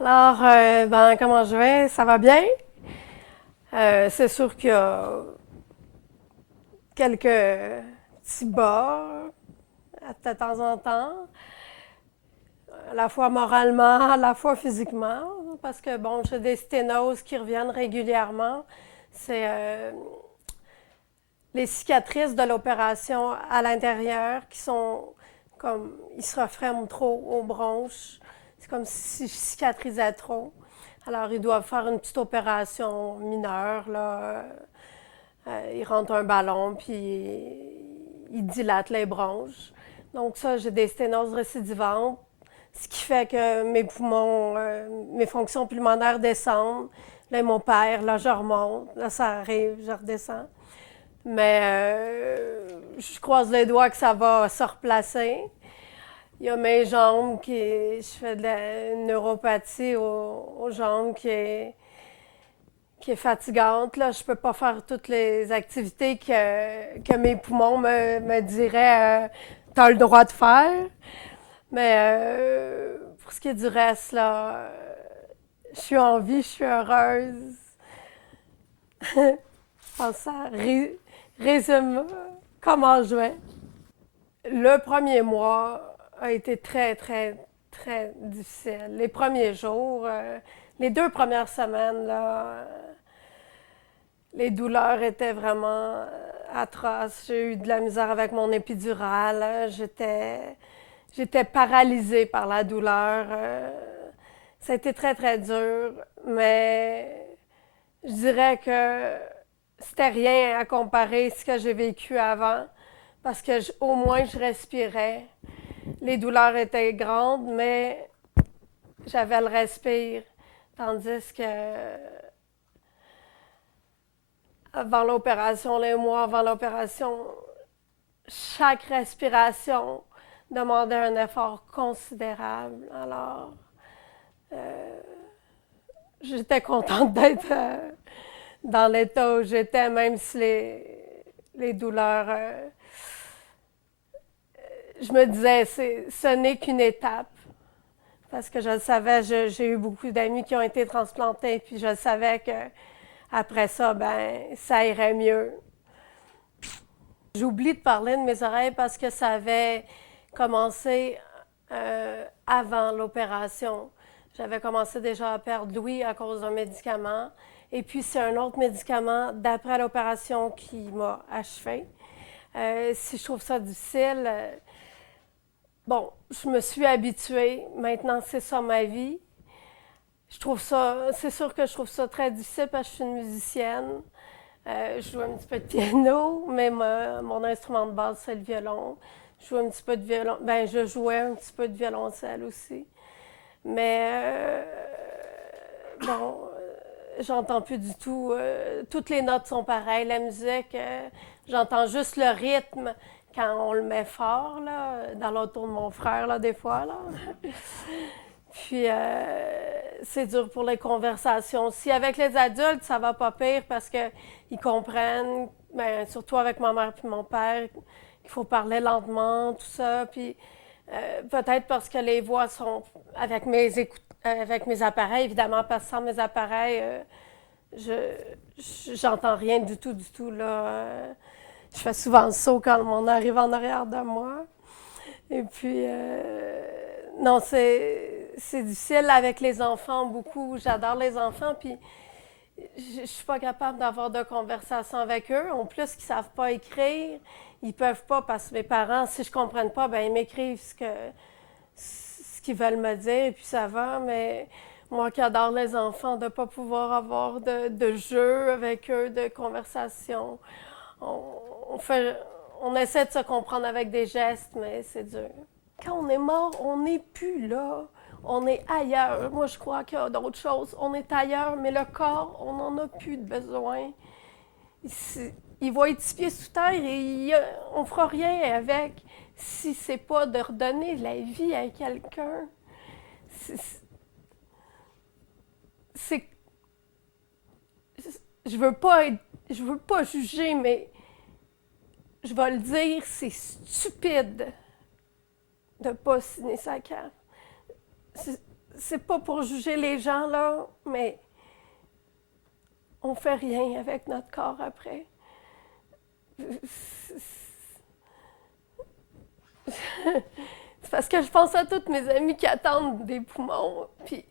Alors, comment je vais? Ça va bien? C'est sûr qu'il y a quelques petits bas de temps en temps, à la fois moralement, à la fois physiquement, parce que, bon, j'ai des sténoses qui reviennent régulièrement. C'est les cicatrices de l'opération à l'intérieur qui sont comme, ils se referment trop aux bronches. C'est comme si je cicatrisais trop. Alors, ils doivent faire une petite opération mineure, là. Ils rentrent un ballon, puis ils dilatent les bronches. Donc ça, j'ai des sténoses récidivantes, ce qui fait que mes poumons, mes fonctions pulmonaires descendent. Là, mon père, là, je remonte. Là, ça arrive, je redescends. Mais je croise les doigts que ça va se replacer. Il y a mes jambes je fais de la neuropathie aux jambes qui est fatigante. Là. Je peux pas faire toutes les activités que mes poumons me diraient tu as le droit de faire. Mais pour ce qui est du reste, là, je suis en vie, je suis heureuse. Je pense que ça résume comment je vais. Le premier mois a été très, très, très difficile. Les premiers jours, les 2 premières semaines, là, les douleurs étaient vraiment atroces. J'ai eu de la misère avec mon épidural. J'étais paralysée par la douleur. Ça a été très, très dur, mais je dirais que c'était rien à comparer à ce que j'ai vécu avant, parce que au moins je respirais. Les douleurs étaient grandes, mais j'avais le respire, tandis que avant l'opération, les mois avant l'opération, chaque respiration demandait un effort considérable. Alors, j'étais contente d'être dans l'état où j'étais, même si les douleurs, je me disais, ce n'est qu'une étape. Parce que je le savais, j'ai eu beaucoup d'amis qui ont été transplantés, puis je savais que après ça, ben, ça irait mieux. J'oublie de parler de mes oreilles parce que ça avait commencé avant l'opération. J'avais commencé déjà à perdre l'ouïe à cause d'un médicament. Et puis, c'est un autre médicament d'après l'opération qui m'a achevé. Si je trouve ça difficile, bon, je me suis habituée. Maintenant, c'est ça ma vie. C'est sûr que je trouve ça très difficile parce que je suis une musicienne. Je joue un petit peu de piano, mais mon instrument de base, c'est le violon. Je joue un petit peu de violon. Ben, je jouais un petit peu de violoncelle aussi. Mais bon, j'entends plus du tout. Toutes les notes sont pareilles. La musique, j'entends juste le rythme quand on le met fort, là, dans l'auto de mon frère, là, des fois, là. Puis, c'est dur pour les conversations. Si avec les adultes, ça va pas pire parce qu'ils comprennent, ben, surtout avec ma mère puis mon père, qu'il faut parler lentement, tout ça. Puis, peut-être parce que les voix sont avec mes appareils, évidemment, parce que sans mes appareils, j'entends rien du tout, là. Je fais souvent le saut quand on arrive en arrière de moi. Et puis, non, c'est difficile avec les enfants beaucoup. J'adore les enfants, puis je suis pas capable d'avoir de conversation avec eux. En plus, qu'ils savent pas écrire, ils peuvent pas parce que mes parents, si je comprenne pas, ben ils m'écrivent ce qu'ils veulent me dire, et puis ça va. Mais moi qui adore les enfants, de pas pouvoir avoir de jeu avec eux, de conversation, on, on fait, on essaie de se comprendre avec des gestes, mais c'est dur. Quand on est mort, on n'est plus là. On est ailleurs. Moi, je crois qu'il y a d'autres choses. On est ailleurs, mais le corps, on n'en a plus de besoin. Il va être 6 pieds sous terre et on ne fera rien avec si c'est pas de redonner la vie à quelqu'un. C'est, c'est, je veux pas juger, mais je vais le dire, c'est stupide de ne pas signer sa carte. c'est pas pour juger les gens, là, mais on fait rien avec notre corps après. C'est parce que je pense à toutes mes amies qui attendent des poumons, puis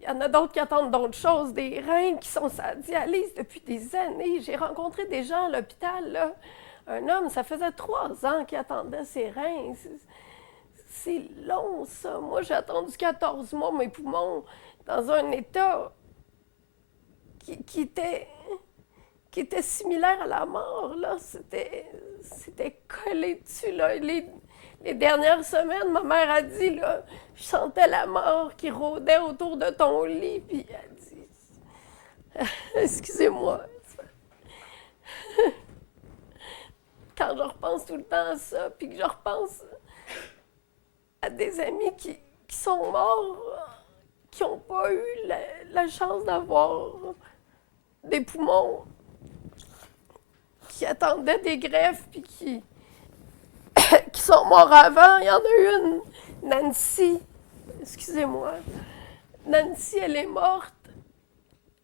il y en a d'autres qui attendent d'autres choses, des reins qui sont à dialyse depuis des années. J'ai rencontré des gens à l'hôpital, là. Un homme, ça faisait 3 ans qu'il attendait ses reins. C'est long, ça. Moi, j'ai attendu 14 mois mes poumons dans un état qui était similaire à la mort, là. C'était collé dessus, là. Les dernières semaines, ma mère a dit, là, je sentais la mort qui rôdait autour de ton lit, puis elle a dit, excusez-moi. Quand je repense tout le temps à ça, puis que je repense à des amis qui sont morts, qui n'ont pas eu la chance d'avoir des poumons, qui attendaient des greffes, puis qui sont morts avant. Il y en a eu une, Nancy, excusez-moi. Nancy, elle est morte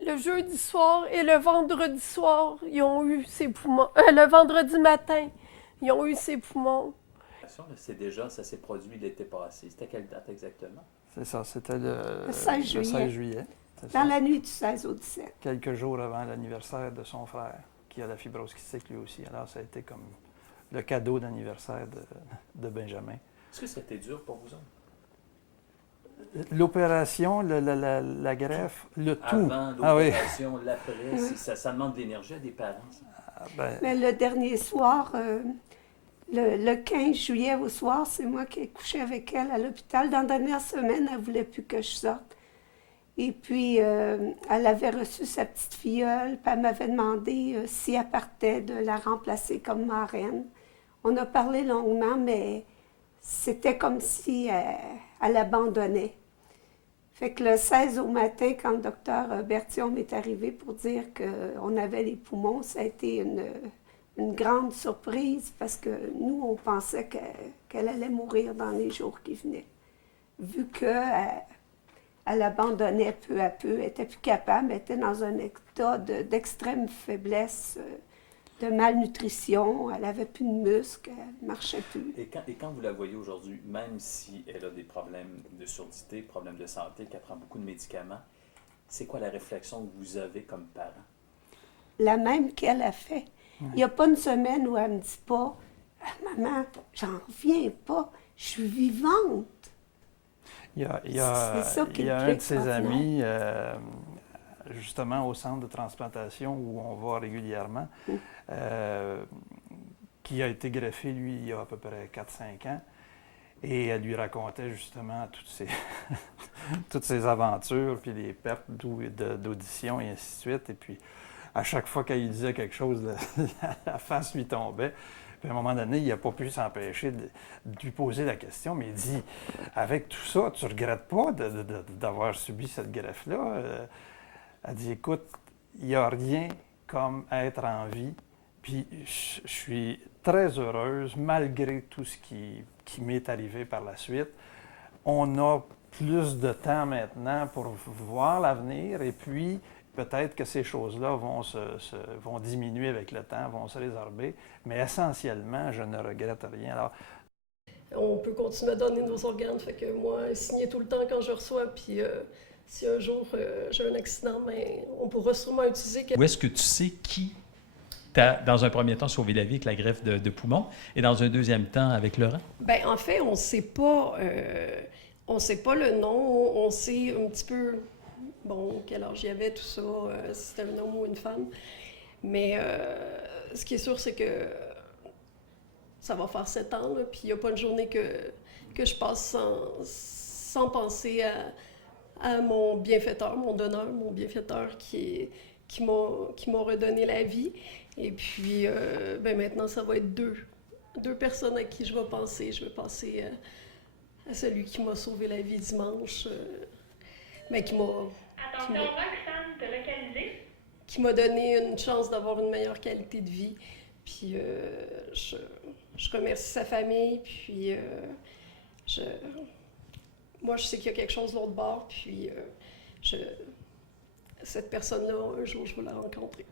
le jeudi soir et le vendredi soir, ils ont eu ses poumons. Le vendredi matin, ils ont eu ses poumons. C'est déjà, ça s'est produit l'été passé. C'était quelle date exactement? C'est ça, c'était le 16 juillet. 16 juillet. Dans la nuit du 16 au 17. Quelques jours avant l'anniversaire de son frère, qui a la fibrose kystique lui aussi. Alors, ça a été comme le cadeau d'anniversaire de Benjamin. Est-ce que c'était dur pour vous autres? L'opération, la greffe, le tout. Avant l'opération, l'après, ça demande de l'énergie à des parents. Mais le dernier soir, le 15 juillet au soir, c'est moi qui ai couché avec elle à l'hôpital. Dans la dernière semaine, elle ne voulait plus que je sorte. Et puis, elle avait reçu sa petite filleule, puis elle m'avait demandé si elle partait de la remplacer comme marraine. On a parlé longuement, mais c'était comme si elle abandonnait. Fait que le 16 au matin, quand le docteur Bertillon m'est arrivé pour dire qu'on avait les poumons, ça a été une grande surprise parce que nous, on pensait qu'elle allait mourir dans les jours qui venaient. Vu qu'elle abandonnait peu à peu, elle n'était plus capable, elle était dans un état d'extrême faiblesse, de malnutrition, elle n'avait plus de muscles, elle ne marchait plus. Et quand vous la voyez aujourd'hui, même si elle a des problèmes de surdité, problèmes de santé, qu'elle prend beaucoup de médicaments, c'est quoi la réflexion que vous avez comme parent? La même qu'elle a fait. Il n'y a pas une semaine où elle ne me dit pas « Maman, j'en reviens pas, je suis vivante. » Il y a un de ses amis, justement au centre de transplantation où on va régulièrement, qui a été greffé, lui, il y a à peu près 4-5 ans. Et elle lui racontait justement toutes ses aventures, puis les pertes d'audition et ainsi de suite. Et puis, à chaque fois qu'il disait quelque chose, la face lui tombait. Puis à un moment donné, il n'a pas pu s'empêcher de lui poser la question, mais il dit, avec tout ça, tu ne regrettes pas d'avoir subi cette greffe-là? Elle dit, écoute, il n'y a rien comme être en vie, puis je suis très heureuse, malgré tout ce qui m'est arrivé par la suite. On a plus de temps maintenant pour voir l'avenir, et puis peut-être que ces choses-là vont diminuer avec le temps, vont se résorber, mais essentiellement, je ne regrette rien. Alors, on peut continuer à donner nos organes, fait que moi, signer tout le temps quand je reçois, puis si un jour j'ai un accident, ben, on pourra sûrement utiliser... Où est-ce que tu sais qui t'a, dans un premier temps, sauvé la vie avec la greffe de poumon, et dans un deuxième temps, avec le rein? Bien, en fait, on sait pas le nom, on sait un petit peu... Bon, quel âge il y avait, tout ça, si c'était un homme ou une femme. Mais ce qui est sûr, c'est que ça va faire 7 ans, là, puis il n'y a pas une journée que je passe sans penser à mon bienfaiteur, mon donneur, mon bienfaiteur qui m'a redonné la vie. Et puis, ben maintenant, ça va être deux personnes à qui je vais penser. Je vais penser à celui qui m'a sauvé la vie dimanche, mais qui m'a... Attention, Roxane, te localiser. Qui m'a donné une chance d'avoir une meilleure qualité de vie. Puis je remercie sa famille, puis moi, je sais qu'il y a quelque chose de l'autre bord, puis cette personne-là, un jour, je vais la rencontrer.